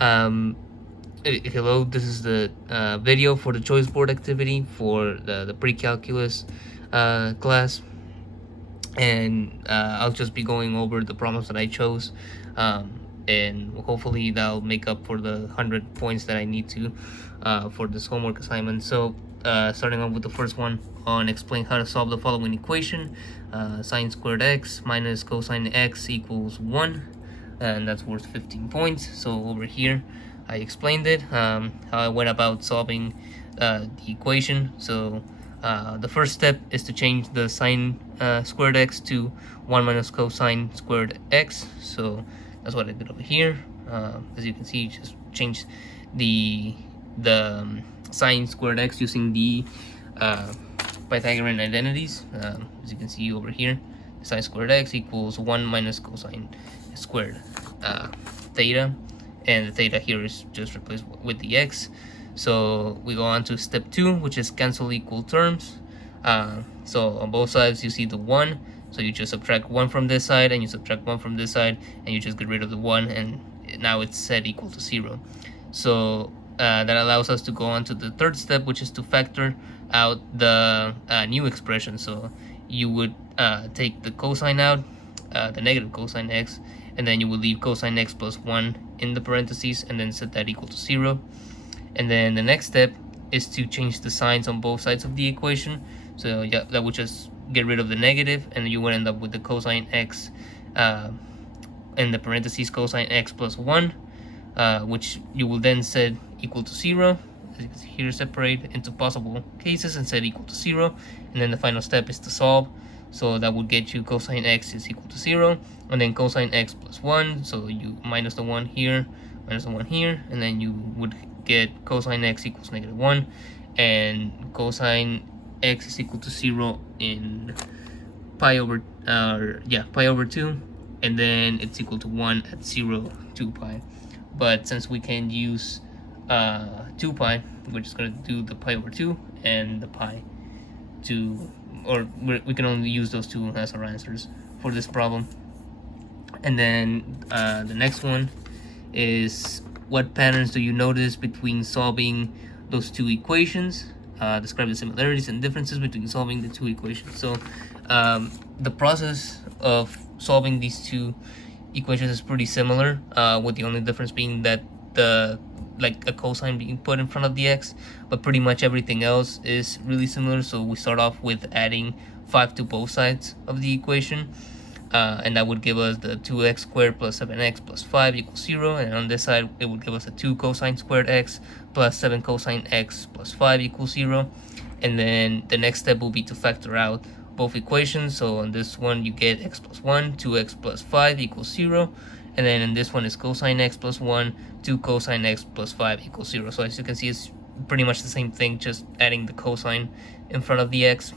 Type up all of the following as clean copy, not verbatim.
Um, Hello, this is the video for the choice board activity for the pre-calculus class, and I'll just be going over the problems that I chose, and hopefully that'll make up for the 100 points that I need to for this homework assignment. So starting off with the first one on explain how to solve the following equation: sine squared x minus cosine x equals 1, and that's worth 15 points. So over here I explained it, how I went about solving the equation. So the first step is to change the sine squared x to 1 minus cosine squared x. So that's what I did over here. As you can see, just change the sine squared x using the Pythagorean identities. As you can see over here, sine squared x equals 1 minus cosine squared theta, and the theta here is just replaced with the x. So we go on to step 2, which is cancel equal terms. So on both sides you see the 1, so you just subtract 1 from this side and you subtract 1 from this side, and you just get rid of the 1, and now it's set equal to 0. So that allows us to go on to the third step, which is to factor out the new expression. So you would take the cosine out, the negative cosine x, and then you will leave cosine x plus 1 in the parentheses and then set that equal to 0. And then the next step is to change the signs on both sides of the equation. So yeah, that would just get rid of the negative, and you would end up with the cosine x in the parentheses cosine x plus 1, which you will then set equal to 0. As you can see here, separate into possible cases and set equal to 0. And then the final step is to solve. So that would get you cosine x is equal to 0, and then cosine x plus 1. So you minus the 1 here, minus the 1 here, and then you would get cosine x equals negative 1, and cosine x is equal to 0 in pi over 2, and then it's equal to 1 at 0 2 pi. But since we can use 2 pi, we're just going to do the pi over 2 and the pi to, or we can only use those two as our answers for this problem. And then the next one is, what patterns do you notice between solving those two equations? Describe the similarities and differences between solving the two equations. So the process of solving these two equations is pretty similar, with the only difference being that like a cosine being put in front of the x, but pretty much everything else is really similar. So we start off with adding 5 to both sides of the equation, and that would give us the 2x squared plus 7x plus 5 equals 0, and on this side it would give us a 2 cosine squared x plus 7 cosine x plus 5 equals 0. And then the next step will be to factor out both equations. So on this one you get x plus 1, 2x plus 5 equals 0, and then in this one is cosine x plus 1, 2 cosine x plus 5 equals 0. So as you can see, it's pretty much the same thing, just adding the cosine in front of the x,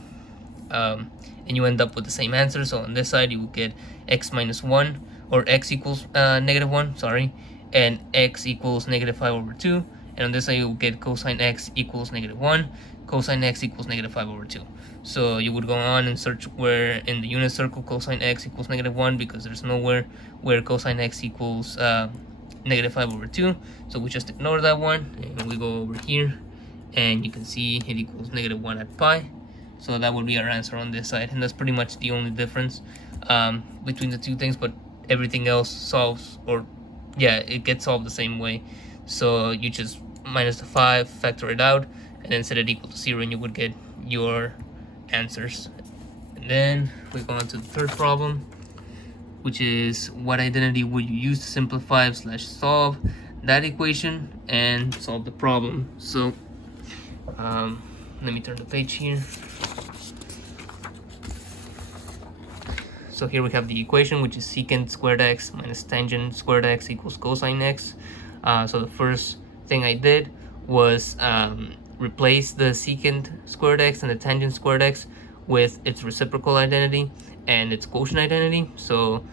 and you end up with the same answer. So on this side you will get x minus 1, or x equals negative 1, sorry, and x equals negative 5 over 2, and on this side you will get cosine x equals negative 1, cosine x equals negative 5 over 2. So you would go on and search where in the unit circle cosine x equals negative 1, because there's nowhere where cosine x equals negative 5 over 2. So we just ignore that one, and we go over here, and you can see it equals negative 1 at pi. So that would be our answer on this side, and that's pretty much the only difference between the two things. But everything else solves, or yeah, it gets solved the same way. So you just minus the 5, factor it out, and then set it equal to 0, and you would get your answers. And then we go on to the third problem, which is, what identity would you use to simplify / solve that equation and solve the problem? So let me turn the page here. So here we have the equation, which is secant squared x minus tangent squared x equals cosine x. So the first thing I did was replace the secant squared x and the tangent squared x with its reciprocal identity and its quotient identity. So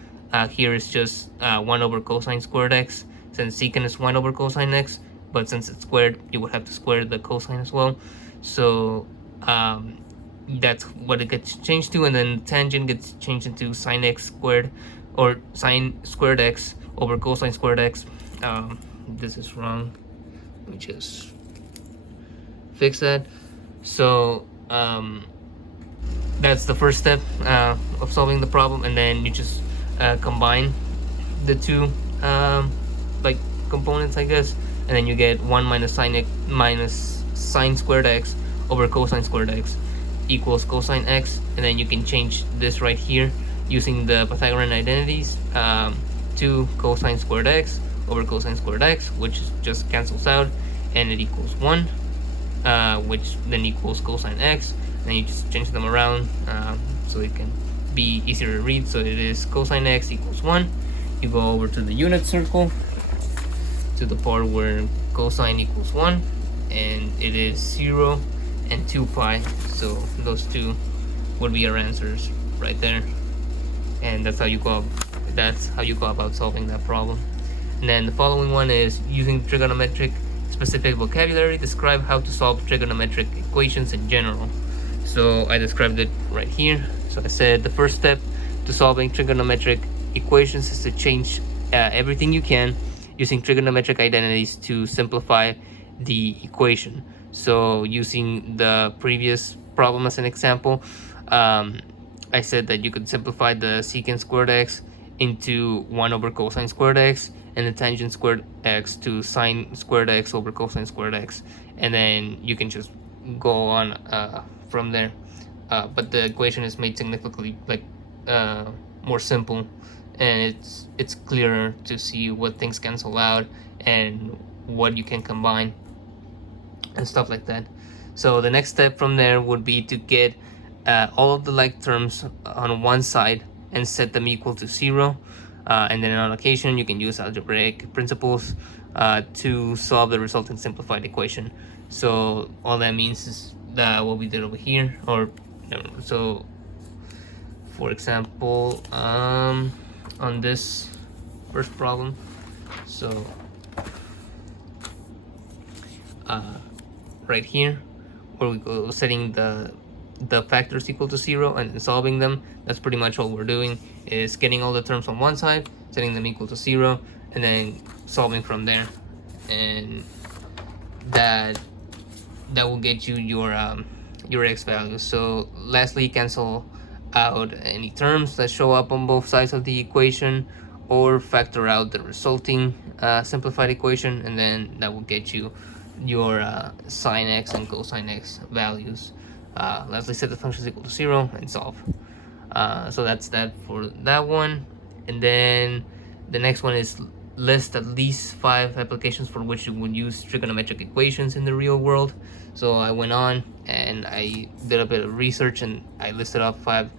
here is just 1 over cosine squared x, since secant is 1 over cosine x, but since it's squared you would have to square the cosine as well. So that's what it gets changed to, and then tangent gets changed into sine x squared, or sine squared x over cosine squared x. this is wrong. Let me just fix that. So that's the first step of solving the problem, and then you just combine the two like components, I guess, and then you get 1 minus sine squared x over cosine squared x equals cosine x, and then you can change this right here using the Pythagorean identities to cosine squared x over cosine squared x, which just cancels out, and it equals 1, which then equals cosine x. Then you just change them around so it can be easier to read. So it is cosine x equals 1. You go over to the unit circle, to the part where cosine equals 1, and it is 0 and 2 pi. So those two would be our answers right there. And that's how you go about solving that problem. And then the following one is using trigonometric specific vocabulary, describe how to solve trigonometric equations in general. So I described it right here. So I said the first step to solving trigonometric equations is to change everything you can using trigonometric identities to simplify the equation. So using the previous problem as an example, I said that you could simplify the secant squared x into 1 over cosine squared x, and the tangent squared x to sine squared x over cosine squared x, and then you can just go on from there. But the equation is made significantly more simple, and it's clearer to see what things cancel out and what you can combine and stuff like that. So the next step from there would be to get all of the like terms on one side and set them equal to 0. And then on occasion you can use algebraic principles to solve the resulting simplified equation. So all that means is that what we did over here, or so for example on this first problem, so right here where we go setting the factors equal to 0 and solving them, that's pretty much all we're doing, is getting all the terms on one side, setting them equal to 0, and then solving from there, and that will get you your x values. So lastly, cancel out any terms that show up on both sides of the equation, or factor out the resulting simplified equation, and then that will get you your sine x and cosine x values. Lastly, set the functions equal to 0 and solve. So that's that for that one. And then the next one is list at least 5 applications for which you would use trigonometric equations in the real world. So I went on and I did a bit of research, and I listed up 5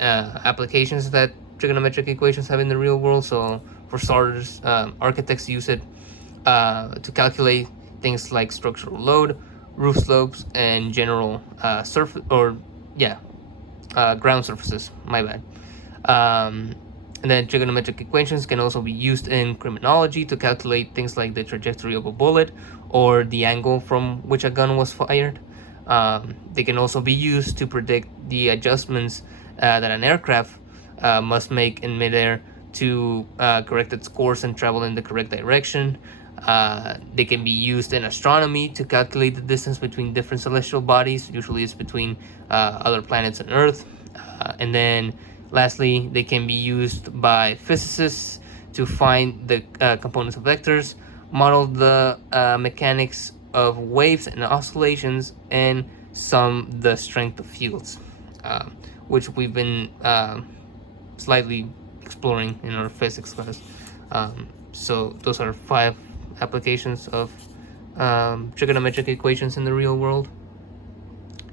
applications that trigonometric equations have in the real world. So for starters, architects use it to calculate things like structural load, roof slopes, and general ground surfaces. My bad. And then trigonometric equations can also be used in criminology to calculate things like the trajectory of a bullet or the angle from which a gun was fired. They can also be used to predict the adjustments that an aircraft must make in midair to correct its course and travel in the correct direction. They can be used in astronomy to calculate the distance between different celestial bodies. Usually it's between other planets and Earth. And then lastly, they can be used by physicists to find the components of vectors, model the mechanics of waves and oscillations, and sum the strength of fields, which we've been slightly exploring in our physics class. So those are 5 applications of trigonometric equations in the real world.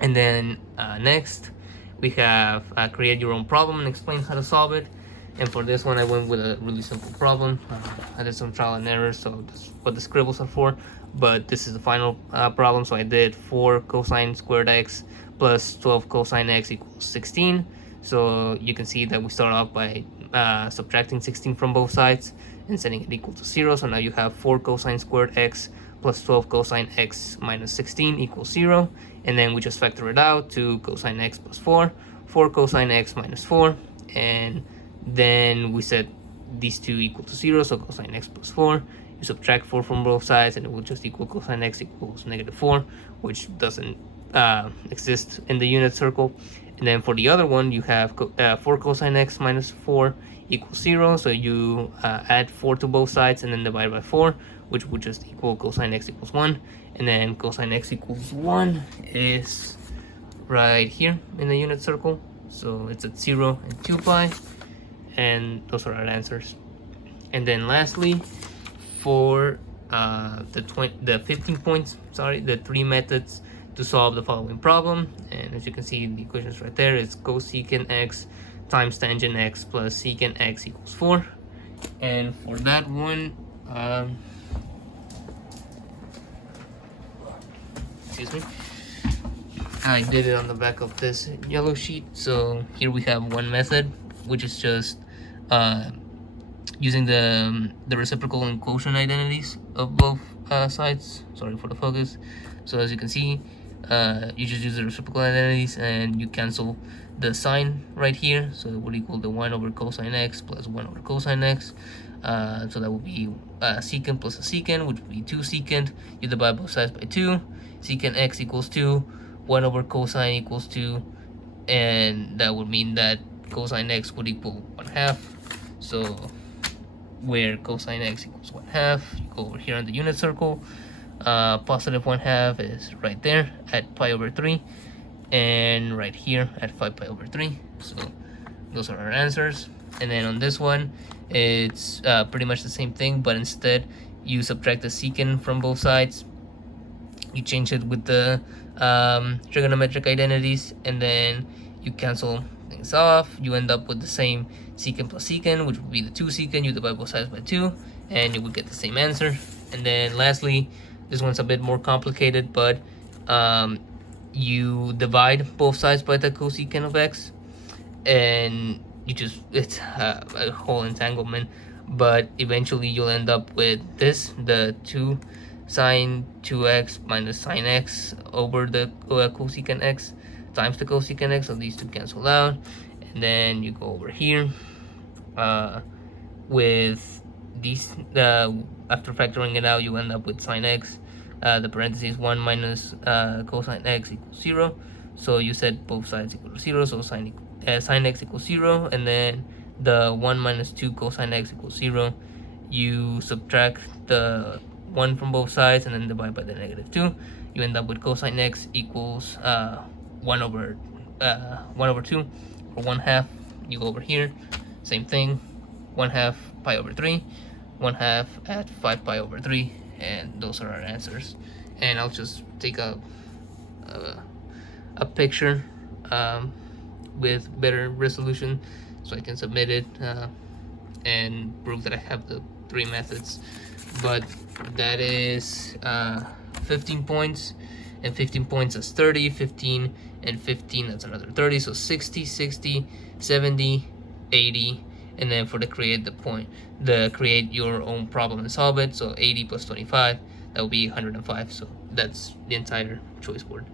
And then next we have create your own problem and explain how to solve it. And for this one I went with a really simple problem. I did some trial and error, so that's what the scribbles are for, but this is the final problem. So I did 4 cosine squared x plus 12 cosine x equals 16. So you can see that we start off by subtracting 16 from both sides and setting it equal to 0. So now you have 4 cosine squared x plus 12 cosine x minus 16 equals 0. And then we just factor it out to cosine x plus 4, 4 cosine x minus 4. And then we set these two equal to 0, so cosine x plus 4. You subtract 4 from both sides, and it will just equal cosine x equals -4, which doesn't exist in the unit circle. And then for the other one, you have 4 cosine x minus 4 equals 0, so you add 4 to both sides and then divide by 4, which would just equal cosine x equals 1. And then cosine x equals 1 is right here in the unit circle, so it's at 0 and 2 pi, and those are our answers. And then lastly, for the 15 points, the 3 methods to solve the following problem. And as you can see, the equations right there is cosecant x times tangent x plus secant x equals 4. And for that one, excuse me, I did it on the back of this yellow sheet. So here we have one method, which is just using the reciprocal and quotient identities of both sides. Sorry for the focus. So as you can see, you just use the reciprocal identities and you cancel the sign right here, so it would equal the 1 over cosine x plus 1 over cosine x. So that would be secant plus a secant, which would be 2 secant. You divide both sides by 2. Secant x equals 2. 1 over cosine equals 2. And that would mean that cosine x would equal 1/2. So where cosine x equals 1/2, you go over here on the unit circle. Positive 1/2 is right there at pi over 3, and right here at 5 pi over 3. So those are our answers. And then on this one, it's pretty much the same thing, but instead you subtract the secant from both sides. You change it with the trigonometric identities, and then you cancel things off. You end up with the same secant plus secant, which would be the 2 secant. You divide both sides by 2, and you would get the same answer. And then lastly, this one's a bit more complicated, but you divide both sides by the cosecant of x, and it's a whole entanglement, but eventually you'll end up with this, the 2 sine 2x minus sine x over the cosecant x times the cosecant x, so these two cancel out. And then you go over here with these, after factoring it out, you end up with sine x, the parentheses 1 minus cosine x equals 0. So you set both sides equal to 0, so sine x equals 0, and then the 1 minus 2 cosine x equals 0. You subtract the 1 from both sides and then divide by the -2. You end up with cosine x equals 1 over 2, or 1/2. You go over here, same thing, 1/2 pi over 3, 1/2 at 5 pi over 3, and those are our answers. And I'll just take a picture with better resolution so I can submit it and prove that I have the 3 methods. But that is 15 points, and 15 points is 30, 15 and 15, that's another 30, so 60, 60, 70, 80, and then for the create your own problem and solve it, so 80 plus 25, that will be 105. So that's the entire choice board.